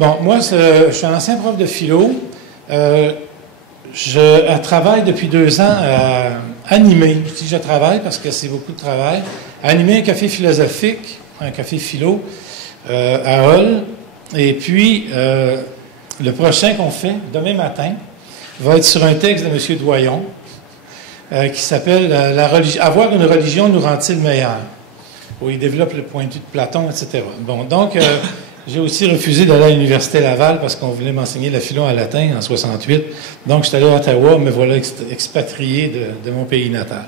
Bon, moi, je suis un ancien prof de philo. Je travaille depuis 2 ans à animer. Je dis je travaille parce que c'est beaucoup de travail. À animer un café philosophique, un café philo à Hull. Et puis, le prochain qu'on fait, demain matin, va être sur un texte de M. Doyon qui s'appelle « Avoir une religion nous rend-il meilleur ?» où il développe le point de vue de Platon, etc. Bon, donc, j'ai aussi refusé d'aller à l'Université Laval parce qu'on voulait m'enseigner la philo en latin en 68. Donc, je suis allé à Ottawa, me voilà expatrié de mon pays natal.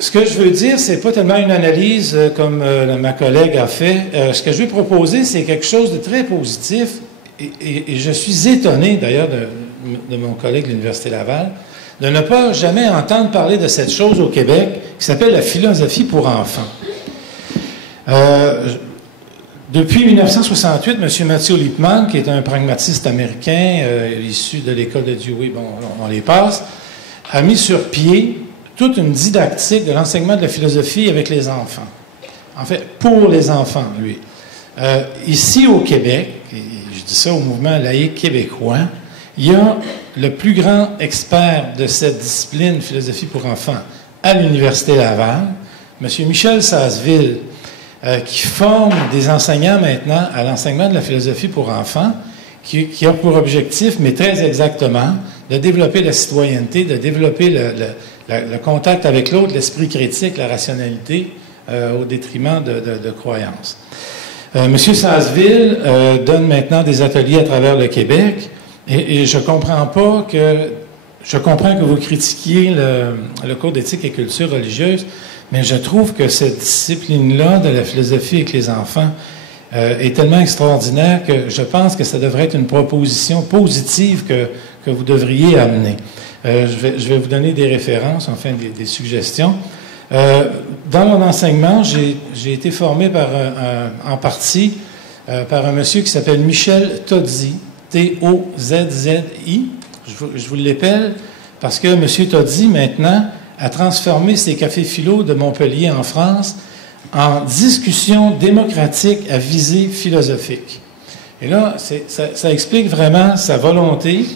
Ce que je veux dire, c'est pas tellement une analyse comme ma collègue a fait. Ce que je veux proposer, c'est quelque chose de très positif. Et je suis étonné, d'ailleurs, de mon collègue de l'Université Laval, de ne pas jamais entendre parler de cette chose au Québec qui s'appelle la philosophie pour enfants. Depuis 1968, M. Matthew Lipman, qui est un pragmatiste américain issu de l'école de Dewey, bon, on les passe, a mis sur pied toute une didactique de l'enseignement de la philosophie avec les enfants. En fait, pour les enfants, lui. Ici au Québec, et je dis ça au mouvement laïque québécois, il y a le plus grand expert de cette discipline philosophie pour enfants à l'Université Laval, M. Michel Sasseville, qui forme des enseignants maintenant à l'enseignement de la philosophie pour enfants, qui a pour objectif, mais très exactement, de développer la citoyenneté, de développer le contact avec l'autre, l'esprit critique, la rationalité, au détriment de croyances. M. Sasseville donne maintenant des ateliers à travers le Québec, et je comprends que vous critiquiez le Code d'éthique et culture religieuse, mais je trouve que cette discipline-là de la philosophie avec les enfants est tellement extraordinaire que je pense que ça devrait être une proposition positive que vous devriez amener. Je vais vous donner des références, enfin des suggestions. Dans mon enseignement, j'ai été formé en partie par un monsieur qui s'appelle Michel Tozzi, T-O-Z-Z-I. Je vous l'appelle parce que M. Tozzi, maintenant, a transformé ses cafés philo de Montpellier en France en discussion démocratique à visée philosophique. Et là, ça explique vraiment sa volonté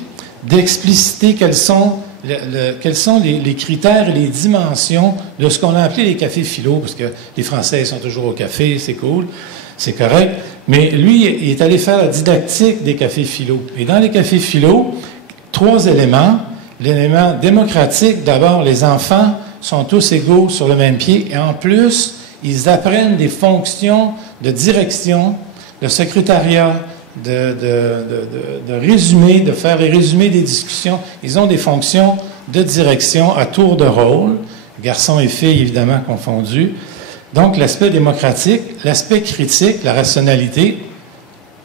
d'expliciter quels sont les critères et les dimensions de ce qu'on a appelé les cafés philo, parce que les Français sont toujours au café, c'est cool, c'est correct, mais lui, il est allé faire la didactique des cafés philo. Et dans les cafés philo, 3 éléments. L'élément démocratique, d'abord, les enfants sont tous égaux sur le même pied, et en plus, ils apprennent des fonctions de direction, de secrétariat, de résumé, de faire les résumés des discussions. Ils ont des fonctions de direction à tour de rôle, garçons et filles évidemment confondus. Donc l'aspect démocratique, l'aspect critique, la rationalité,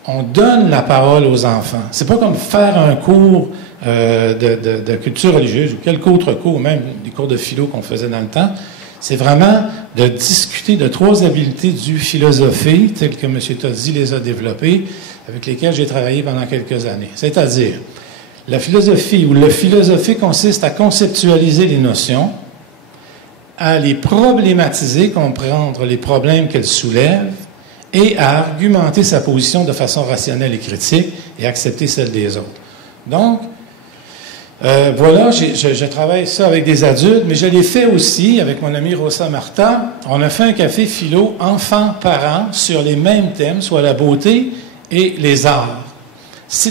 on donne la parole aux enfants. C'est pas comme faire un cours de culture religieuse ou quelque autre cours, même des cours de philo qu'on faisait dans le temps. C'est vraiment de discuter de 3 habiletés du philosophie, telles que M. Tozzi les a développées, avec lesquelles j'ai travaillé pendant quelques années. C'est-à-dire, la philosophie ou le philosophie consiste à conceptualiser les notions, à les problématiser, comprendre les problèmes qu'elles soulèvent, et à argumenter sa position de façon rationnelle et critique et accepter celle des autres. Donc, voilà, je travaille ça avec des adultes, mais je l'ai fait aussi avec mon ami Rosa Marta. On a fait un café philo enfants-parents sur les mêmes thèmes, soit la beauté et les arts.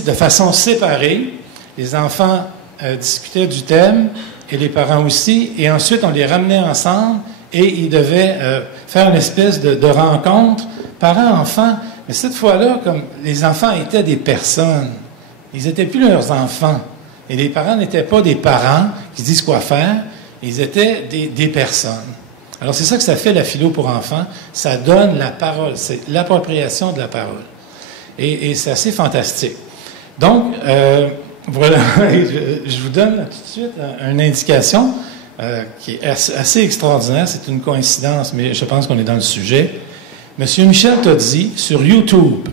De façon séparée, les enfants discutaient du thème et les parents aussi, et ensuite on les ramenait ensemble et ils devaient faire une espèce de rencontre parents-enfants. Mais cette fois-là, comme les enfants étaient des personnes, ils n'étaient plus leurs enfants. Et les parents n'étaient pas des parents qui disent quoi faire, ils étaient des personnes. Alors c'est ça que ça fait la philo pour enfants, ça donne la parole, c'est l'appropriation de la parole. Et c'est assez fantastique. Donc, voilà, je vous donne tout de suite une indication qui est assez extraordinaire, c'est une coïncidence, mais je pense qu'on est dans le sujet. M. Michel Tozzi, sur YouTube,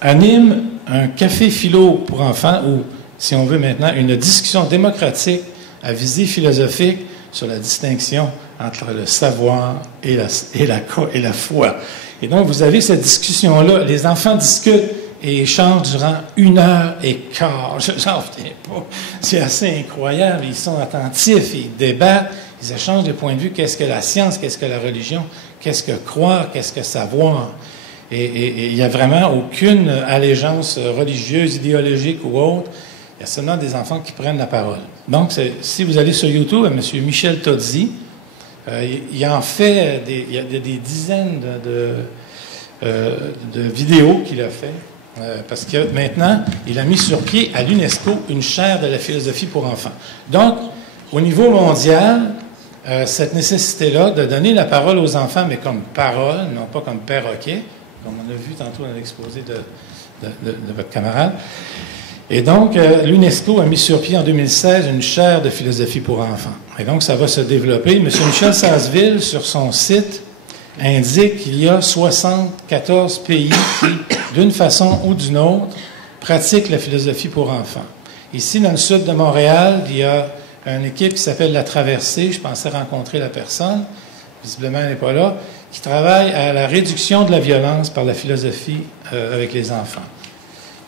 anime un café philo pour enfants où, si on veut maintenant, une discussion démocratique à visée philosophique sur la distinction entre le savoir et la foi. Et donc, vous avez cette discussion-là. Les enfants discutent et échangent durant 1h15. J'en reviens pas. C'est assez incroyable. Ils sont attentifs, ils débattent, ils échangent des points de vue. Qu'est-ce que la science? Qu'est-ce que la religion? Qu'est-ce que croire? Qu'est-ce que savoir? Et il n'y a vraiment aucune allégeance religieuse, idéologique ou autre. Il y a seulement des enfants qui prennent la parole. Donc, si vous allez sur YouTube, M. Michel Tozzi, il en fait il y a des dizaines de vidéos qu'il a fait. Parce que maintenant, il a mis sur pied à l'UNESCO une chaire de la philosophie pour enfants. Donc, au niveau mondial, cette nécessité-là de donner la parole aux enfants, mais comme parole, non pas comme perroquet, comme on a vu tantôt dans l'exposé de votre camarade. Et donc, l'UNESCO a mis sur pied en 2016 une chaire de philosophie pour enfants. Et donc, ça va se développer. M. Michel Sasseville, sur son site, indique qu'il y a 74 pays qui, d'une façon ou d'une autre, pratiquent la philosophie pour enfants. Ici, dans le sud de Montréal, il y a une équipe qui s'appelle La Traversée. Je pensais rencontrer la personne. Visiblement, elle n'est pas là. Qui travaille à la réduction de la violence par la philosophie avec les enfants.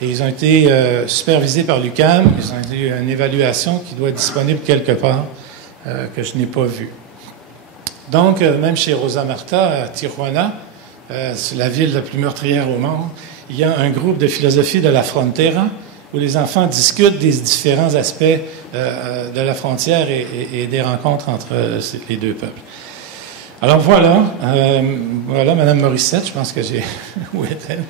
Et ils ont été supervisés par l'UQAM. Ils ont eu une évaluation qui doit être disponible quelque part, que je n'ai pas vue. Donc, même chez Rosa Marta, à Tijuana, la ville la plus meurtrière au monde, il y a un groupe de philosophie de la frontera où les enfants discutent des différents aspects de la frontière et des rencontres entre les deux peuples. Alors voilà, Mme Morissette, je pense que j'ai... Où est-elle?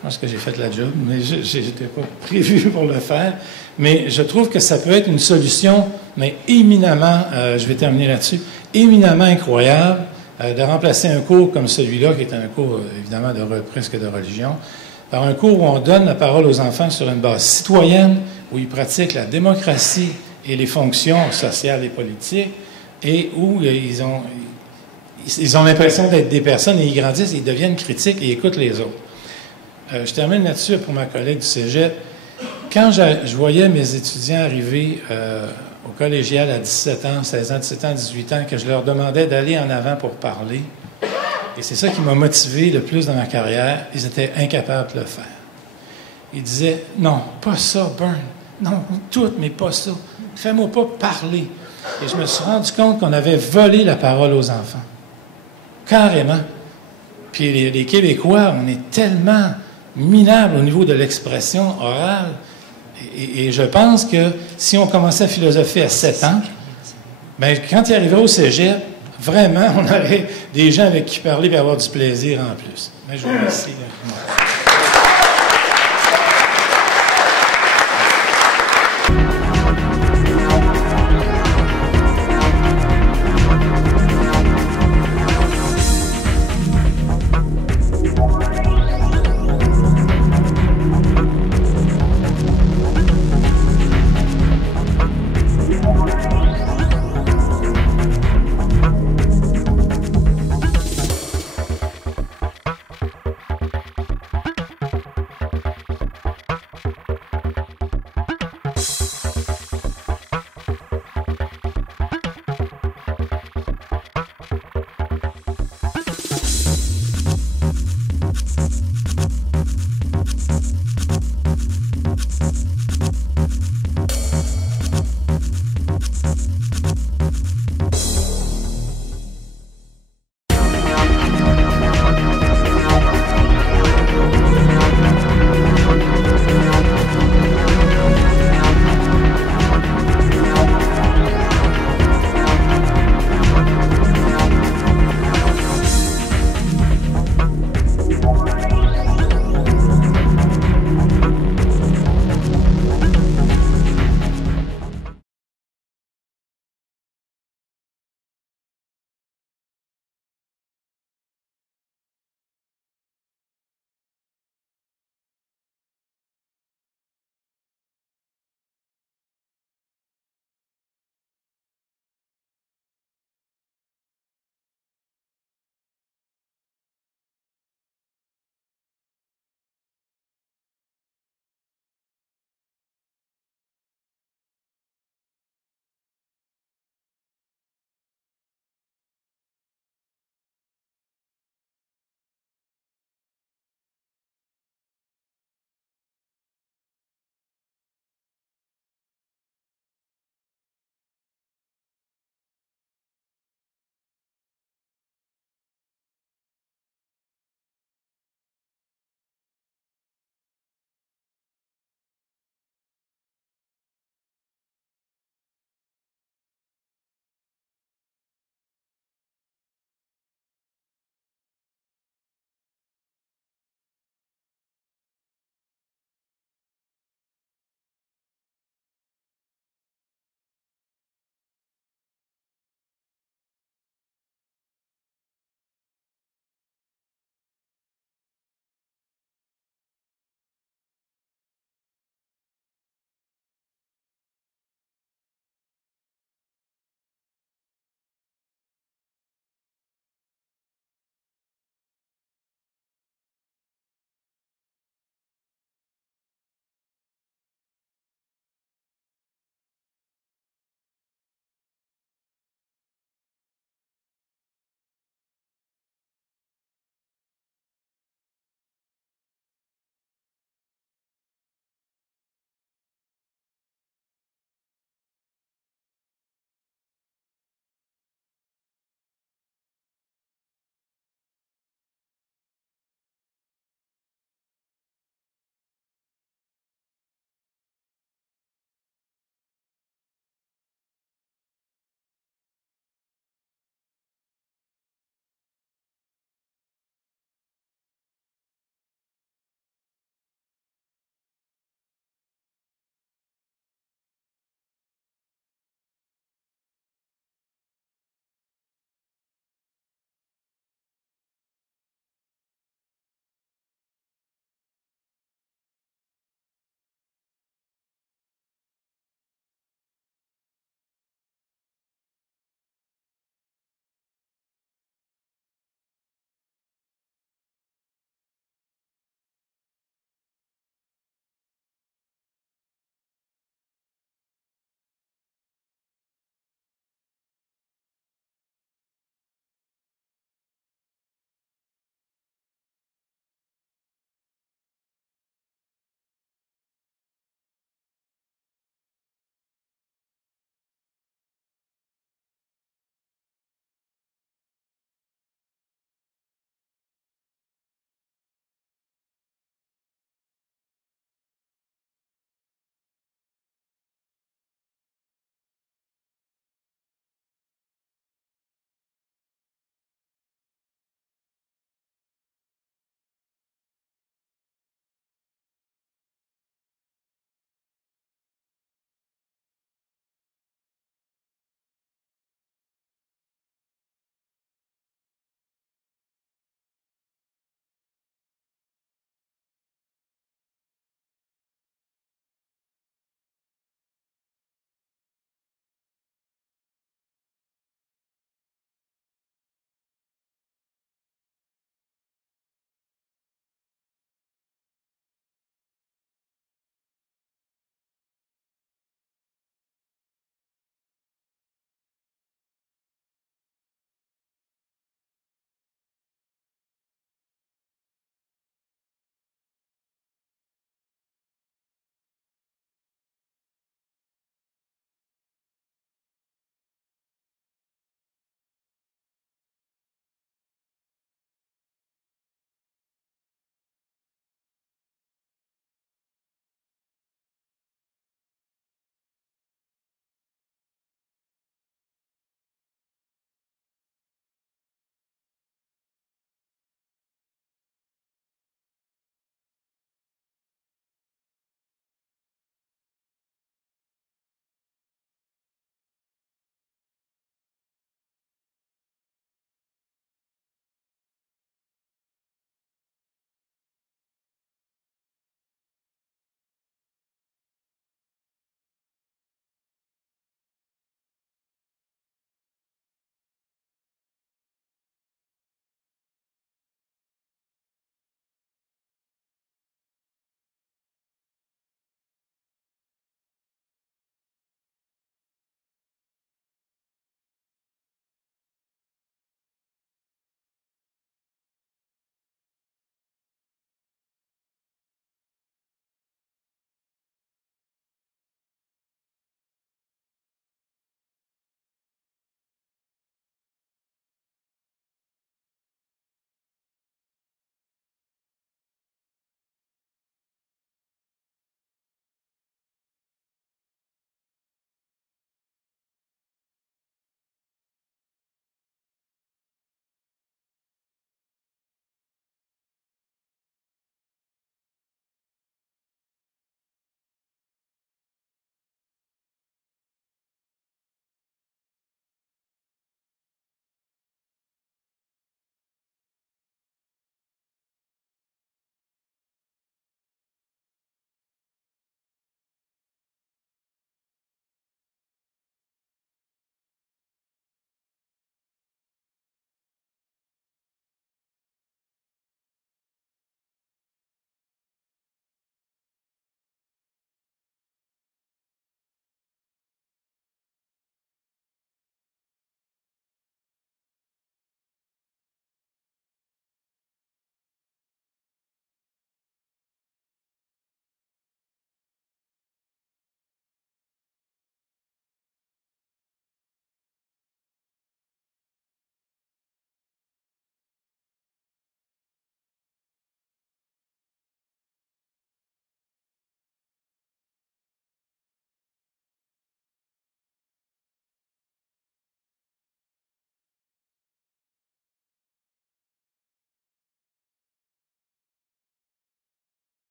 Je pense que j'ai fait la job, mais je n'étais pas prévu pour le faire. Mais je trouve que ça peut être une solution, mais éminemment, je vais terminer là-dessus, éminemment incroyable de remplacer un cours comme celui-là, qui est un cours, évidemment, presque de religion, par un cours où on donne la parole aux enfants sur une base citoyenne, où ils pratiquent la démocratie et les fonctions sociales et politiques, et où ils ont l'impression d'être des personnes, et ils grandissent, ils deviennent critiques et écoutent les autres. Je termine là-dessus pour ma collègue du Cégep. Quand je voyais mes étudiants arriver au collégial à 17 ans, 16 ans, 17 ans, 18 ans, que je leur demandais d'aller en avant pour parler, et c'est ça qui m'a motivé le plus dans ma carrière, ils étaient incapables de le faire. Ils disaient, non, pas ça, Burn. Non, tout, mais pas ça. Fais-moi pas parler. Et je me suis rendu compte qu'on avait volé la parole aux enfants. Carrément. Puis les Québécois, on est tellement minables au niveau de l'expression orale. Et je pense que si on commençait à philosopher à 7 ans, bien, quand il arriverait au cégep, vraiment, on aurait des gens avec qui parler et avoir du plaisir en plus. Mais je vous remercie.